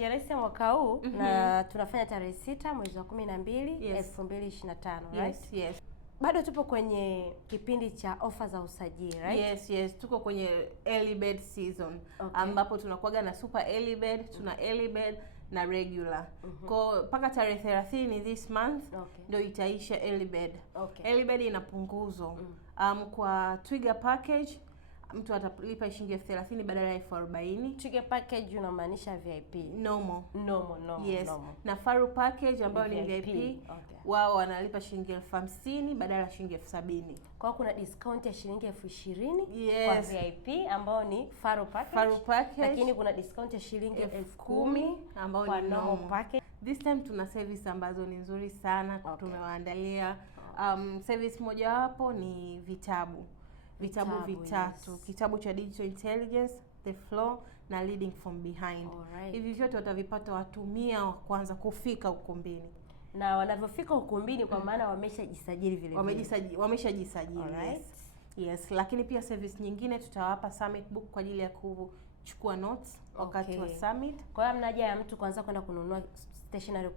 GLS ya mwaka huu na tunafanya tarehe 6 mwezi wa 12 2025, right? Yes. Bado tupo kwenye kipindi cha ofa za usajili, right? Yes, tuko kwenye early bird season. Ambapo tunakuaga na super early bird, tuna early bird na regular. Kwa mpaka tarehe 30 this month ndio itaisha early bird. Early bird ina punguzo. Kwa Twiga package mtu atalipa shilingi 30,000 badala ya 40,000. Twiga package unamaanisha VIP? Normal. Yes. Normal. Na Faru package ambayo ni VIP, wao wanalipa shilingi 50,000 badala ya shilingi 70,000. Kwa kuna discount ya shilingi 20,000 kwa VIP ambao ni Faru package. Lakini kuna discount ya shilingi 10,000 ambao ni normal package. This time tuna service ambazo ni nzuri sana tumewaandalia. Service moja wapo ni vitabu vitatu. Kitabu cha Digital Intelligence, The Flow na Leading from Behind. Hivi vyote watavipata watu 100 wa kwanza kufika ukumbini. Na wanavyofika ukumbini kwa maana wameshajisajili vile. Wameshajisajili. Yes. Lakini pia service nyingine tutawapa Summit Book kwa ajili ya kuchukua notes wakati wa Summit. Kwa hiyo mnaja ya mtu kwanza kwenda kununua stationery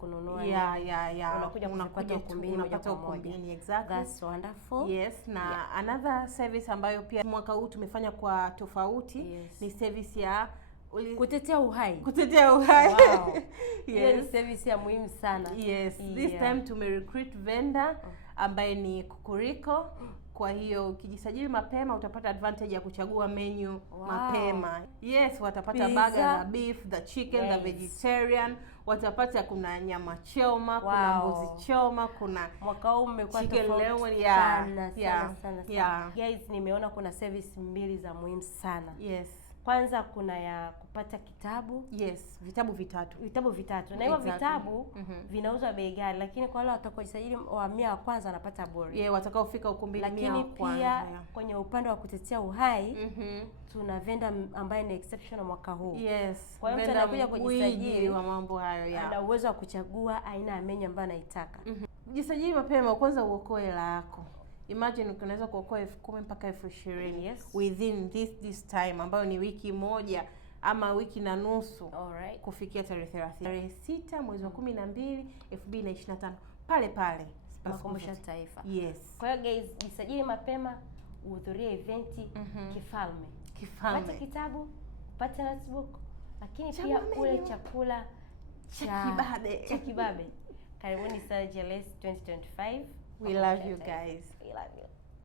unakuja kupata ukumbini moja kwa moja. Exactly. That's wonderful. Yes, na another service ambayo pia mwaka huu tumefanya kwa tofauti ni service ya kutetea uhai. Wow. Ni service ya muhimu sana. This time tumerecruit vendor ambaye ni Kukuriko. Kwa hiyo ukijisajili mapema utapata advantage ya kuchagua menu mapema. Watapata burger na beef, the chicken, the vegetarian, watapata kuna nyama choma, kuna mbuzi choma, kuna mwaka huu umekuwa tofauti sana. Guys, nimeona kuna service mbili za muhimu sana. Kwanza kuna ya kupata kitabu. Vitabu vitatu. Na hivyo vitabu vinauzwa bei ghali, lakini kwa wale watakaojisajili wa 100 wa kwanza wanapata bure. Watakaofika ukumbini 100 wa kwanza. Lakini pia kwenye upande wa kutetea uhai tuna vendor ambaye ni exceptional mwaka huu. Kwa hiyo mtu anakuja kujisajili wa mambo hayo ana uwezo wa kuchagua aina ya menu ambayo anaitaka. Jisajili mapema kwanza uokoe hela yako. Imagine unaweza kuokoa 10,000 mpaka 20,000 within this time ambayo ni wiki moja ama wiki na nusu. Kufikia tarehe 30. Tarehe 6 mwezi wa 12 2025 pale Makumbusho Taifa. Kwa hiyo guys, jisajili mapema, uhudhurie event kifalme. Pata kitabu, pata notebook, lakini pia ule chakula cha kibabe. Karibuni sana GLS 2025. We love you guys. We love you.